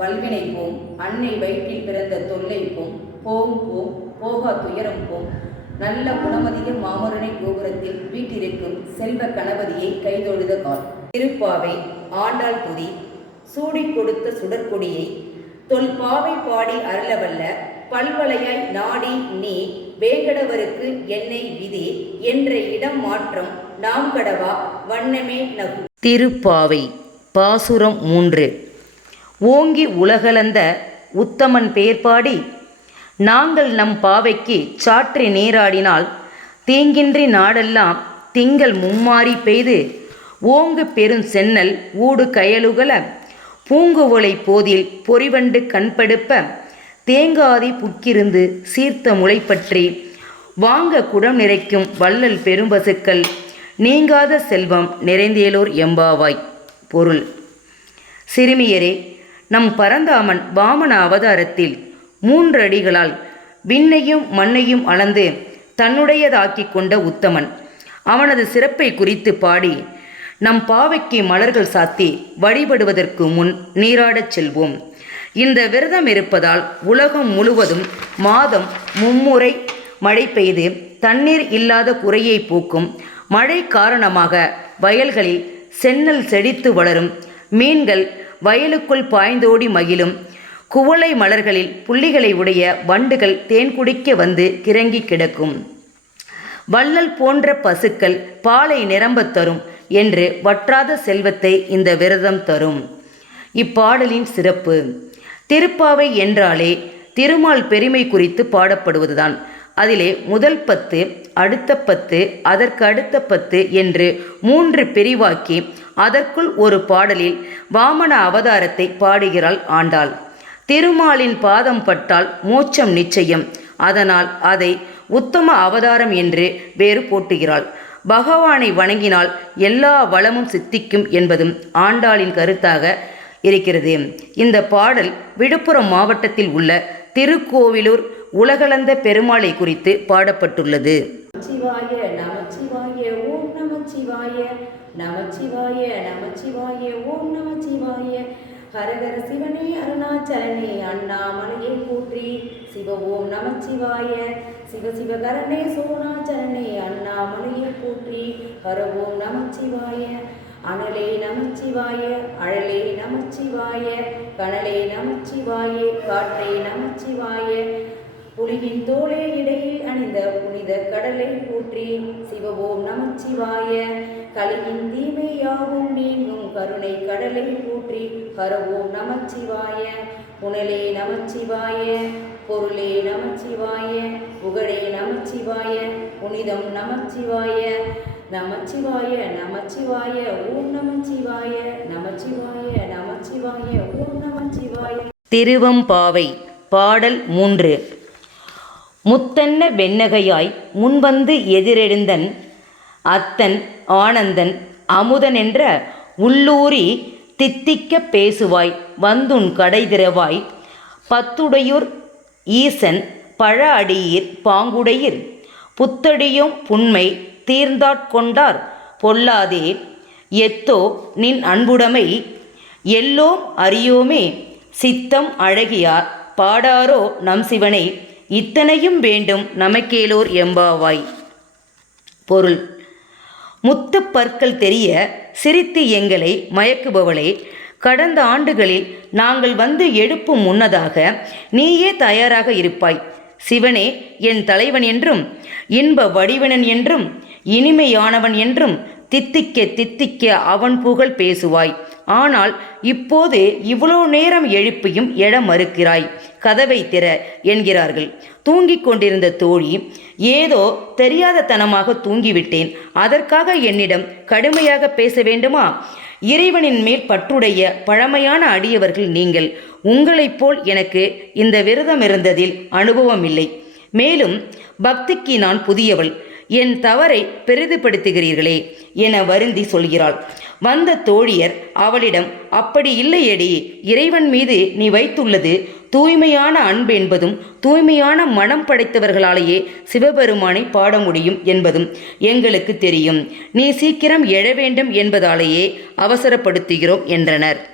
வல்வினை போம் அன்னை வயிற்றில் பிறந்த தொல்லை போம் போம் போம் போகா துயரம் போம். நல்ல குணமதிய மாமருணை கோபுரத்தில் வீட்டிருக்கும் செல்வ கணபதியை கைதொழுத கால். திருப்பாவை ஆண்டாள் துதி சூடி கொடுத்த சுடற்கொடியை தொல்பாவை பாடி அருளவல்ல பல்வளையாய் நாடி நீ வேங்கடவருக்கு என்னை விதி என்ற இடம் மாற்றம் நாம் கடவா வண்ணமே நகு. திருப்பாவை பாசுரம் மூன்று. ஓங்கி உலகலந்த உத்தமன் பெயர் பாடி நாங்கள் நம் பாவைக்கு சாற்றி நீராடினால் தீங்கின்றி நாடெல்லாம் திங்கள் மும்மாறி பெய்து ஓங்கு பெரும் சென்னல் ஊடு கயலுகல பூங்குவளை போதில் பொறிவண்டு கண்படுப்ப தேங்காதி புக்கிருந்து சீர்த்த முளை பற்றி வாங்க குடம் நிறைக்கும் வள்ளல் பெரும்பசுக்கள் நீங்காத செல்வம் நிறைந்தேலோர் எம்பாவாய். பொருள். சிறுமியரே நம் பரந்தாமன் வாமன அவதாரத்தில் மூன்று அடிகளால் விண்ணையும் மண்ணையும் அளந்து தன்னுடையதாக்கி கொண்ட உத்தமன். அவனது சிறப்பை குறித்து பாடி நம் பாவைக்கு மலர்கள் சாத்தி வழிபடுவதற்கு முன் நீராடச் செல்வோம். இந்த விரதம் இருப்பதால் உலகம் முழுவதும் மாதம் மும்முறை மழை பெய்து தண்ணீர் இல்லாத குறையை போக்கும் மழை காரணமாக வயல்களில் சென்னல் செழித்து வளரும். மீன்கள் வயலுக்குள் பாய்ந்தோடி மகிழும். குவளை மலர்களில் புள்ளிகளை உடைய வண்டுகள் தேன் குடிக்க வந்து கிறங்கி கிடக்கும். வள்ளல் போன்ற பசுக்கள் பாலை நிரம்பத் தரும் என்று வற்றாத செல்வத்தை இந்த விரதம் தரும். இப்பாடலின் சிறப்பு. திருப்பாவை என்றாலே திருமால் பெருமை குறித்து பாடப்படுவதுதான். அதிலே முதல் பத்து அடுத்த பத்து அதற்கு அடுத்த பத்து என்று மூன்று பிரிவாக்கி அதற்குள் ஒரு பாடலில் வாமன அவதாரத்தை பாடுகிறாள் ஆண்டாள். திருமாலின் பாதம் பட்டால் மோட்சம் நிச்சயம். அதனால் அதை உத்தம அவதாரம் என்று வேறு போட்டுகிறாள். பகவானை வணங்கினால் எல்லா வளமும் சித்திக்கும் என்பதும் ஆண்டாளின் கருத்தாக இருக்கிறது. இந்த பாடல் விழுப்புரம் மாவட்டத்தில் உள்ள திருக்கோவிலூர் உலகளந்த பெருமாளை குறித்து பாடப்பட்டுள்ளது. நமச்சிவாய நமச்சிவாய ஓம் நமச்சிவாய நமச்சிவாய நமச்சிவாய ஓம் நமச்சிவாய. ஹரஹர சிவனே அருணாச்சலனே அண்ணாமலையே போற்றி சிவ ஓம் நமச்சிவாய. சிவ சிவகரனே சோனாச்சலனே அண்ணாமலையே போற்றி ஹர ஓம் நமச்சிவாய. அனலே நமச்சிவாய அழலே நமச்சிவாய கனலே நமச்சிவாய காற்றே நமச்சிவாய. புலியின் தோளே இடையே அணிந்த கடலை போற்றி சிவவோம் நமச்சிவாய. கலியின் தீமையாவும் நீங்கும் கருணை கடலை போற்றி கரவோம் நமச்சிவாய. புனலே நமச்சிவாய பொருளே நமச்சிவாய புகழே நமச்சிவாய புனிதம் நமச்சிவாய. நமச்சிவாய நமச்சிவாய ஓம் நமச்சிவாய நமச்சிவாய நமச்சிவாய ஓம் நமச்சிவாய. திருவம்பாவை பாடல் மூன்று. முத்தன்ன வெண்ணகையாய் முன்வந்து எதிரெழுந்தன் அத்தன் ஆனந்தன் அமுதனென்ற உள்ளூரி தித்திக்க பேசுவாய் வந்துன் கடை திறவாய் பத்துடையூர் ஈசன் பழ அடியீர் பாங்குடையீர் புத்தடியும் புண்மை தீர்ந்தாட்கொண்டார் பொல்லாதே எத்தோ நின் அன்புடைமை எல்லோம் அறியோமே சித்தம் அழகியார் பாடாரோ நம் சிவனை இத்தனையும் வேண்டும் நமக்கேலோர் எம்பாவாய். பொருள். முத்து பற்கள் தெரிய சிரித்து எங்களை மயக்குபவளே கடந்த ஆண்டுகளில் நாங்கள் வந்து எடுப்பும் முன்னதாக நீயே தயாராக இருப்பாய். சிவனே என் தலைவன் என்றும் இன்ப வடிவனன் என்றும் இனிமையானவன் என்றும் தித்திக்க தித்திக்க அவன் புகழ் பேசுவாய். ஆனால் இப்போது இவ்வளோ நேரம் எழுப்பியும் எழ மறுக்கிறாய். கதவை திற என்கிறார்கள். தூங்கிக் கொண்டிருந்த தோழி ஏதோ தெரியாதத்தனமாக தூங்கிவிட்டேன். அதற்காக என்னிடம் கடுமையாக பேச வேண்டுமா? இறைவனின் மேல் பற்றுடைய பழமையான அடியவர்கள் நீங்கள். உங்களைப் போல் எனக்கு இந்த விரதம் இருந்ததில் அனுபவம் இல்லை. மேலும் பக்திக்கு நான் புதியவள். என் தவறை பெரிதுபடுத்துகிறீர்களே என வருந்தி சொல்கிறாள். வந்த தோழியர் அவளிடம் அப்படி இல்லையடி இறைவன் மீது நீ வைத்துள்ளது தூய்மையான அன்பு என்பதும் தூய்மையான மனம் படைத்தவர்களாலேயே சிவபெருமானை பாட முடியும் என்பதும் எங்களுக்கு தெரியும். நீ சீக்கிரம் எழ வேண்டும் என்பதாலேயே அவசரப்படுத்துகிறோம் என்றனர்.